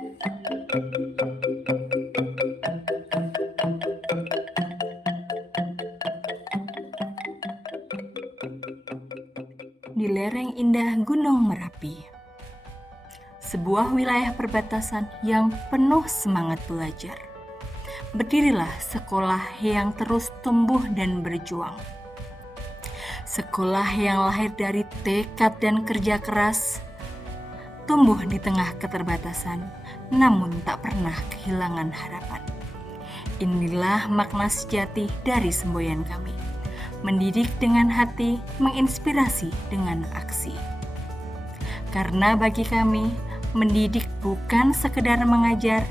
Di lereng indah Gunung Merapi, sebuah wilayah perbatasan yang penuh semangat belajar. Berdirilah sekolah yang terus tumbuh dan berjuang. Sekolah yang lahir dari tekad dan kerja keras, tumbuh di tengah keterbatasan, namun tak pernah kehilangan harapan. Inilah makna sejati dari semboyan kami. Mendidik dengan hati, menginspirasi dengan aksi. Karena bagi kami, mendidik bukan sekedar mengajar,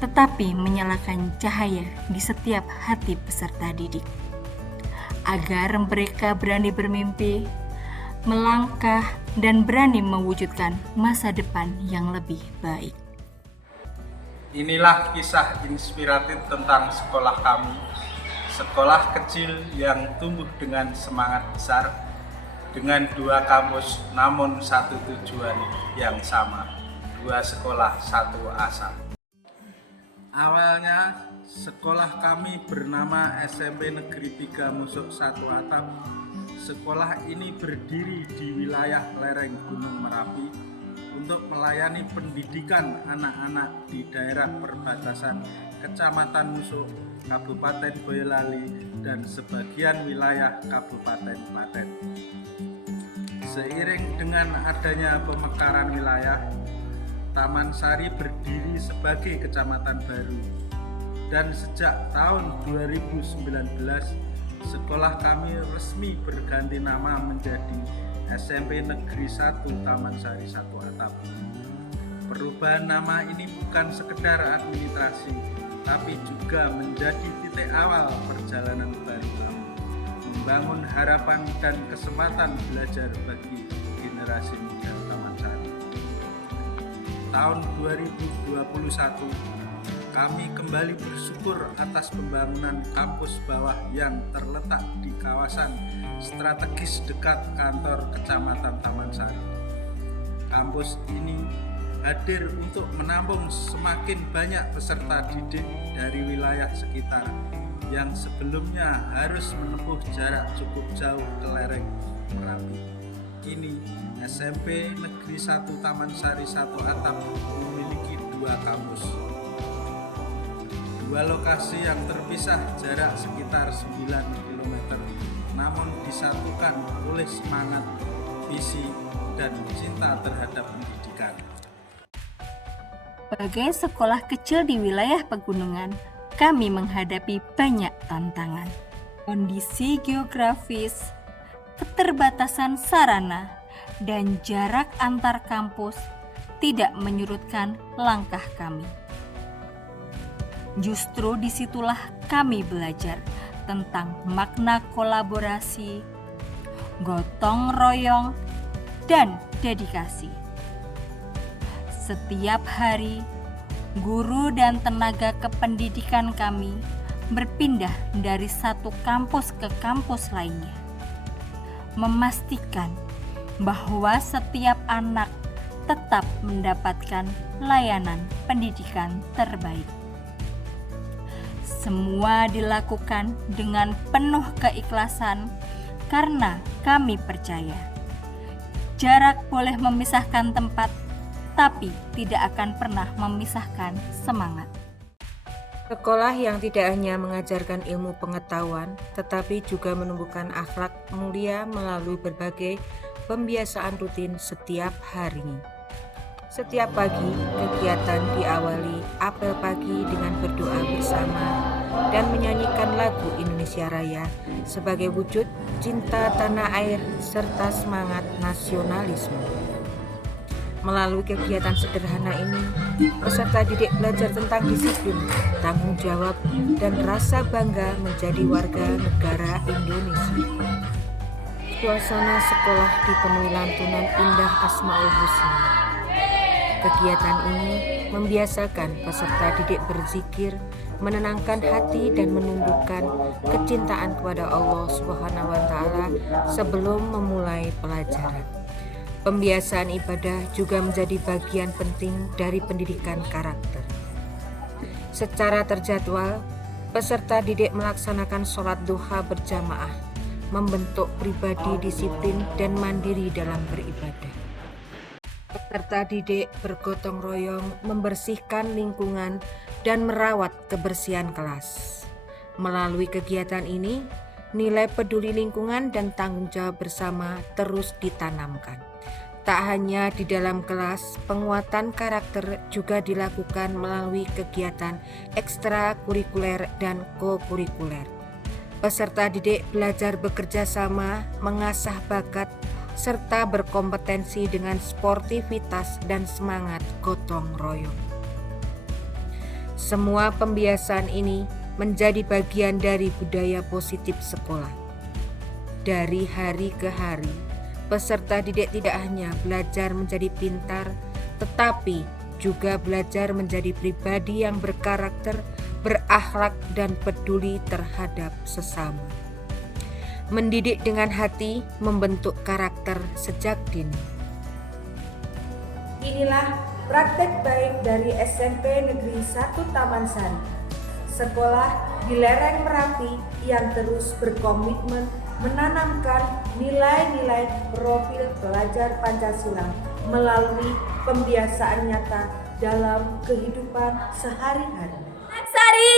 tetapi menyalakan cahaya di setiap hati peserta didik. Agar mereka berani bermimpi, melangkah, dan berani mewujudkan masa depan yang lebih baik. Inilah kisah inspiratif tentang sekolah kami. Sekolah kecil yang tumbuh dengan semangat besar, dengan 2 kampus namun satu tujuan yang sama, 2 sekolah satu asa. Awalnya sekolah kami bernama SMP Negeri 3 Musuk Satu Atap. Sekolah ini berdiri di wilayah lereng Gunung Merapi untuk melayani pendidikan anak-anak di daerah perbatasan Kecamatan Musuk, Kabupaten Boyolali, dan sebagian wilayah Kabupaten Klaten. Seiring dengan adanya pemekaran wilayah, Taman Sari berdiri sebagai kecamatan baru. Dan sejak tahun 2019, sekolah kami resmi berganti nama menjadi SMP Negeri 1 Taman Sari Satu Atap. Perubahan nama ini bukan sekedar administrasi, tapi juga menjadi titik awal perjalanan baru kami, membangun harapan dan kesempatan belajar bagi generasi muda Taman Sari. Tahun 2021, kami kembali bersyukur atas pembangunan kampus bawah yang terletak di kawasan strategis dekat kantor Kecamatan Taman Sari. Kampus ini hadir untuk menampung semakin banyak peserta didik dari wilayah sekitar yang sebelumnya harus menempuh jarak cukup jauh ke lereng Merapi. Kini SMP Negeri 1 Taman Sari Satu Atap memiliki 2 kampus, 2 lokasi yang terpisah jarak sekitar 9 km, namun disatukan oleh semangat, visi, dan cinta terhadap pendidikan. Sebagai sekolah kecil di wilayah pegunungan, kami menghadapi banyak tantangan. Kondisi geografis, keterbatasan sarana, dan jarak antar kampus tidak menyurutkan langkah kami. Justru disitulah kami belajar tentang makna kolaborasi, gotong royong, dan dedikasi. Setiap hari, guru dan tenaga kependidikan kami berpindah dari satu kampus ke kampus lainnya, memastikan bahwa setiap anak tetap mendapatkan layanan pendidikan terbaik. Semua dilakukan dengan penuh keikhlasan karena kami percaya jarak boleh memisahkan tempat, tapi tidak akan pernah memisahkan semangat. Sekolah yang tidak hanya mengajarkan ilmu pengetahuan, tetapi juga menumbuhkan akhlak mulia melalui berbagai pembiasaan rutin setiap harinya. Setiap pagi, kegiatan diawali apel pagi dengan berdoa bersama dan menyanyikan lagu Indonesia Raya sebagai wujud cinta tanah air serta semangat nasionalisme. Melalui kegiatan sederhana ini, peserta didik belajar tentang disiplin, tanggung jawab, dan rasa bangga menjadi warga negara Indonesia. Suasana sekolah dipenuhi lantunan indah Asmaul Husna. Kegiatan ini membiasakan peserta didik berzikir, menenangkan hati dan menumbuhkan kecintaan kepada Allah Subhanahu wa Ta'ala sebelum memulai pelajaran. Pembiasaan ibadah juga menjadi bagian penting dari pendidikan karakter. Secara terjadwal, peserta didik melaksanakan sholat duha berjamaah, membentuk pribadi disiplin dan mandiri dalam beribadah. Peserta didik bergotong royong membersihkan lingkungan dan merawat kebersihan kelas. Melalui kegiatan ini, nilai peduli lingkungan dan tanggung jawab bersama terus ditanamkan. Tak hanya di dalam kelas, penguatan karakter juga dilakukan melalui kegiatan ekstrakurikuler dan kokurikuler. Peserta didik belajar bekerja sama, mengasah bakat, serta berkompetensi dengan sportivitas dan semangat gotong royong. Semua pembiasaan ini menjadi bagian dari budaya positif sekolah. Dari hari ke hari, peserta didik tidak hanya belajar menjadi pintar, tetapi juga belajar menjadi pribadi yang berkarakter, berakhlak, dan peduli terhadap sesama. Mendidik dengan hati membentuk karakter sejak dini. Inilah praktek baik dari SMP Negeri 1 Taman Sari, sekolah di lereng Merapi yang terus berkomitmen menanamkan nilai-nilai profil pelajar Pancasila melalui pembiasaan nyata dalam kehidupan sehari-hari. Sari,